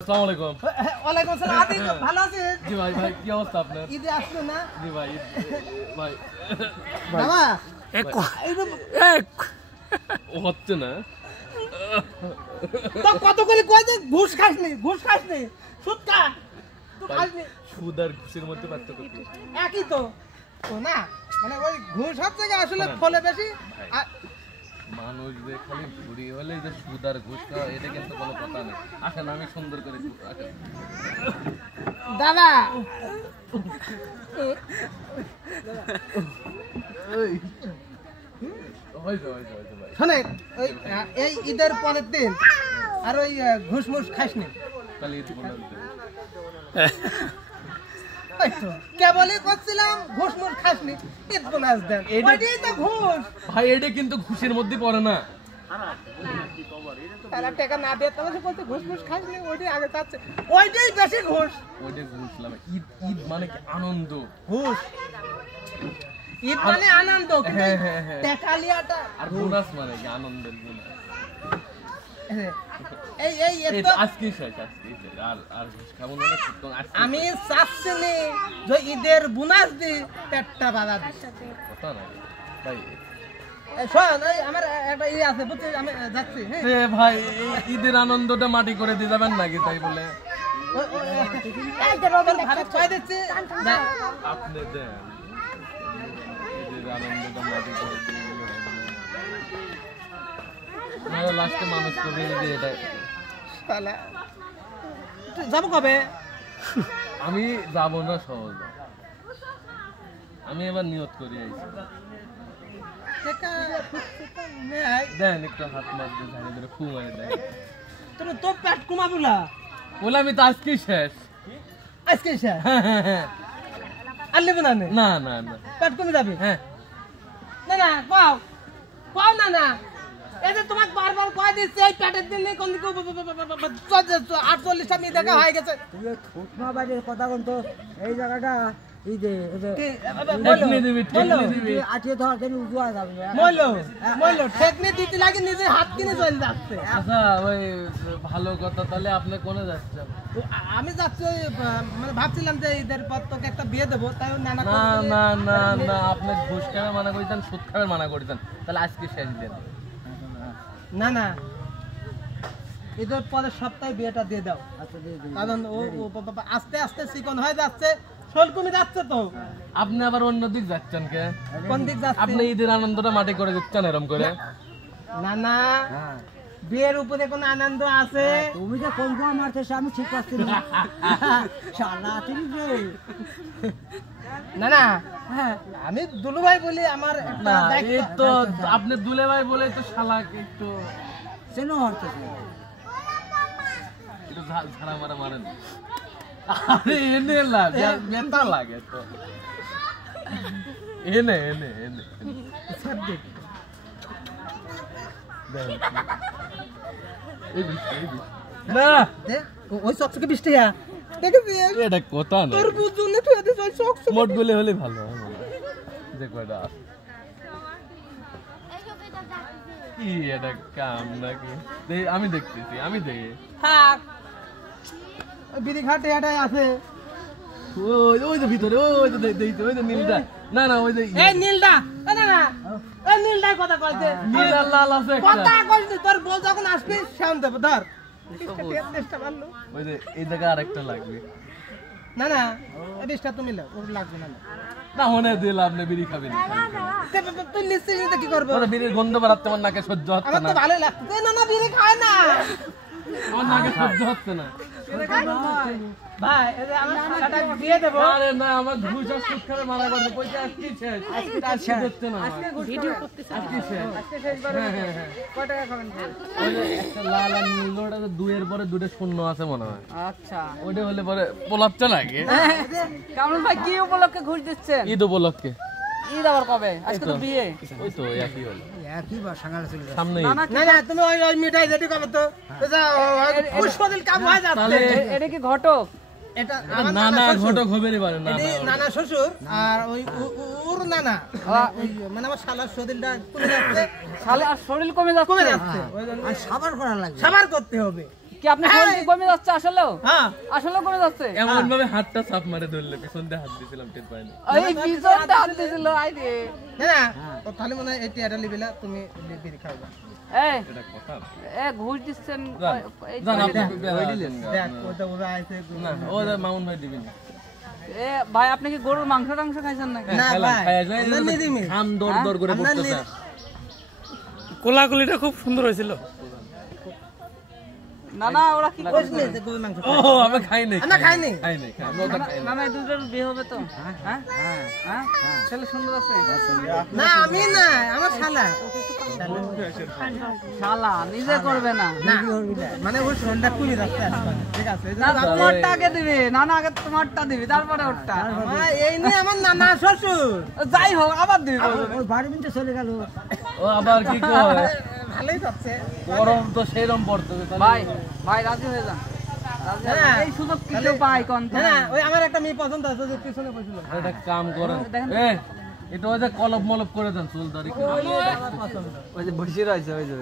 আসসালামু আলাইকুম। ওয়ালাইকুম আসসালাম। আদি ভালো আছেন? জি ভাই, ভাই কি অবস্থা আপনার? ঈদে আসলো না? জি ভাই, ভাই বাবা এক হচ্ছে না। তো কত করে কয় যে ঘুষ খাসনি, ঘুষ খাসনি, সুদ খা, তুই খাসনি। সুদ আর ঘুষের মধ্যে পার্থক্য কি? একই তো। ও না, মানে ওই ঘুষ হচ্ছে কি আসলে ফলে বেশি। মানুষ যে খালি ঘুরি হলে যে সুদ আর ঘুষ খাওয়া এটা কিন্তু কোনো কথা নেই। আসেন আমি সুন্দর করে আসেন। দাদা শোনেন, ওই এই ঈদের পরের দিন আর ওই ঘুষ মুষ খাসনি। তাহলে ঈদ বোনাস দেন। কেবলই করছিলাম ঘুষ মুষ খাসনি, ঈদ বোনাস দেন। ওইটাই তো ঘুষ। ভাই এটা কিন্তু ঘুষের মধ্যে পড়ে না। তারা টাকা না দিয়ে তোমাকে বলতে ঘুষ মুষ খাসনি, ওইটাই আগে চাচ্ছে, ওইটাই বেশি ঘুষ। ওইটা ঘুষ লাভ। ঈদ ঈদ মানে কি আনন্দ। ঘুষ ঈদ মানে আনন্দ, কিন্তু টাকা লিয়াটা আর বোনাস মানে কি আনন্দের বোনাস। এই এই তো আজকে শেষ, আজকে শেষ। আর ঘুষ খাবো না। আমি চাচ্ছি নি যে ঈদের বোনাস দি পেটটা বাধা দি। কথা না ভাই। শোন, এই আমার একটা ই আছে বুঝছিস, আমি যাচ্ছি। হ্যাঁ ভাই, ঈদের আনন্দটা মাটি করে দিয়ে যাবেন নাকি তাই বলে? ছয় দিচ্ছি, আপনি দেন ঈদের আনন্দটা মাটি করে দিয়ে গেলে লাস্টে মানুষ করবে যে এটা। যাবো কবে? আমি যাব না সহজ। আমি এবার নিয়ত করে আইছি। দেন একটু হাত মার দিয়ে ঝাড়ি ধরে ফু মারে দেয়। তোর তো পেট কমাবুলা বলে আমি তো আজকে শেষ। আজকে শেষ? আর নেবো না? না না না, পেট কমে যাবে? হ্যাঁ না না, পাও পাও না না, এই যে তোমাকে বারবার কয় দিচ্ছি এই পেটের দিন কোন দিকে 48টা মেয়ে দেখা হয়ে গেছে। ঠোকমা বাড়ির কথা বলতো এই জায়গাটা ভালো কথা। তাহলে আপনি কোনে যাচ্ছেন? আমি যাচ্ছি, মানে ভাবছিলাম যে ঈদের পর তোকে একটা বিয়ে দেবো, তাই নানা। না না না না, আপনি ঘুষ খাবে মানা করতেন, সুদ খাবে মানা করতেন, তাহলে আজকে শেষ দেন। না না, ঈদের পরের সপ্তাহে বিয়েটা দিয়ে দাও, কারণ ও আস্তে আস্তে চিকন হয়ে যাচ্ছে, শোল কমে যাচ্ছে তো। আপনি আবার অন্য দিক যাচ্ছেন কে? কোন দিক যাচ্ছে? আপনি ঈদের আনন্দটা মাটি করে দিচ্ছেন এরকম করে। না না, বিয়ের উপরে কোন আনন্দ আছে? তুমি যে কোন মারছো আমি ঠিক পাচ্ছি না। না না, আমি দুলু ভাই বলি, আমার একটা এই তো আপনি দুলে ভাই বলে তো শালাকে একটু চেনো হরতেছে, একটু ঝাড়া মারা মারেন। আরে এনে লাগে, বেতা লাগে তো। এনে এনে এনে না ওই চকচকে 20 টাকা দেখেছি। এটা কথা না, তোর বুঝুনে তুই এত চকচকে মোট গুলো হলে ভালো হয়। যে কয়টা কি এটা কাম নাকি? আমি দেখতেছি, আমি দেখি। থাক, বিড়ি ঘাটে এটাই আছে। ওই ওই যে ভিতরে, ওই যে দেখতে, ওই যে নীলটা। না না, ওই যে এই নীলটা, না না, এই নীলটার কথা কইছে। নীল আর লাল আছে একটা। কথা কইছিস, তোর বল যখন আসবে শাম দেব, ধর। ওই যে এই জায়গা আরেকটা লাগবে। না না, এই 20টা তুমি নাও, ওর লাগবে না। না মনে দিল আপনি বিড়ি খাবেন। তুই নিশ্চয়ই কি করবো? ওরা বিড়ির গন্ধ বাড়াতে আমার নাকে সহ্য হচ্ছে আমার না। তো ভালো লাগছে। না না, বিড়ি খায় না, আমার নাকে সহ্য হচ্ছে না। ভাই এই যে আমি টাকা দিয়ে দেব। আরে না, আমার ঘুষ আর সুদ খাবে মানা করতে কইতে আজকে শেষ। আজকে হচ্ছে না, ভিডিও করতেছ আজকে শেষ। আজকে শেষবার। হ্যাঁ। কত টাকা খাবেন? ওই যে একটা লাল আর নীল, ওটা তো দুইয়ের পরে দুটো শূন্য আছে মনে হয়। আচ্ছা, ওইটা হলে পরে পোলাপটা লাগে। কামরুল ভাই কি উপলক্ষে ঘুষ দিচ্ছেন? ঈদ উপলক্ষে। ঈদ আবার কবে? আজকে তো বিয়ে। ওই তো একই হলো, একই বা সাঙ্গালে চলে যায়। সামনে না না, তুমি ওই মিঠাই রেডি করবে তো। পুষ্পদিন কাম হয়ে যাচ্ছে। এটা কি ঘটক? এটা আমার নানা ঘটক হবে রে পারে না। নানা শ্বশুর আর ওই ওর নানা, মানে আমার শালার শরীরটা কমে যাচ্ছে। শালার শরীর কমে যাচ্ছে, আর সাবার করা লাগবে, সাবার করতে হবে। কি আপনি শরীর কি কমে যাচ্ছে আসলেও? হ্যাঁ আসলেও কমে যাচ্ছে? এমন ভাবে হাতটা চাপ মারে ধরলে পিছন দিয়ে হাত দিছিলাম টের পাইনি। এই পিছনটা হাত দিছিল আইরে। না না ও তাহলে মনে হয় এই টিয়াটা লিবিলা তুমি বিড়ি খাওয়া এই এটা কথা না। এ ঘুষ দিচ্ছেন এই জান আপনি দেখ ওটা ওরা আইছে না ও যে মামুন ভাই দিবেন এ ভাই আপনি কি গরুর মাংস টাংস খাইছেন নাকি? না ভাই খাম নিদিমি দর দর করে পড়তেছে। কোলাকুলিটা খুব সুন্দর হয়েছিল। না না ওরা কি করছে? কইলে যে গরুর মাংস ও আমি খাই নাই না খাই নাই খাই নাই আমরা ওটা খাই না না এই দুটোর বিয়ে হবে তো? হ্যাঁ হ্যাঁ ছেলে সুন্দর আছে? না আমি না আমার শালা শালা নিজে করবে না। না মানে ওর শরীরটা খুবই যাচ্ছে আজকাল ঠিক আছে এই না জন্য তোমারটা আগে দিবি, না না আগে তোমারটা দিবি তারপরে ওরটা। আমার এই নিয়ে আমার নানা শ্বশুর যাই হোক আবার দিবি। ওই বাড়ি মিনিটে চলে গেল। ও আবার কি কয় ভালোই যাচ্ছে গরম তো সেরকম পড়তেছে ভাই ভাই রাজি হয়ে যান। রাজি হয়ে যান। এই সুযোগ কি কেউ পায় কোন? না না ওই আমার একটা মেয়ে পছন্দ আছে যে পিছনে বসছিল একটা কাম করেন দেখেন। এ এটা ওই যে কলপ মলপ করে দেন চুল দাড়ি আমার পছন্দ ওই যে বসে রয়েছে ওই যে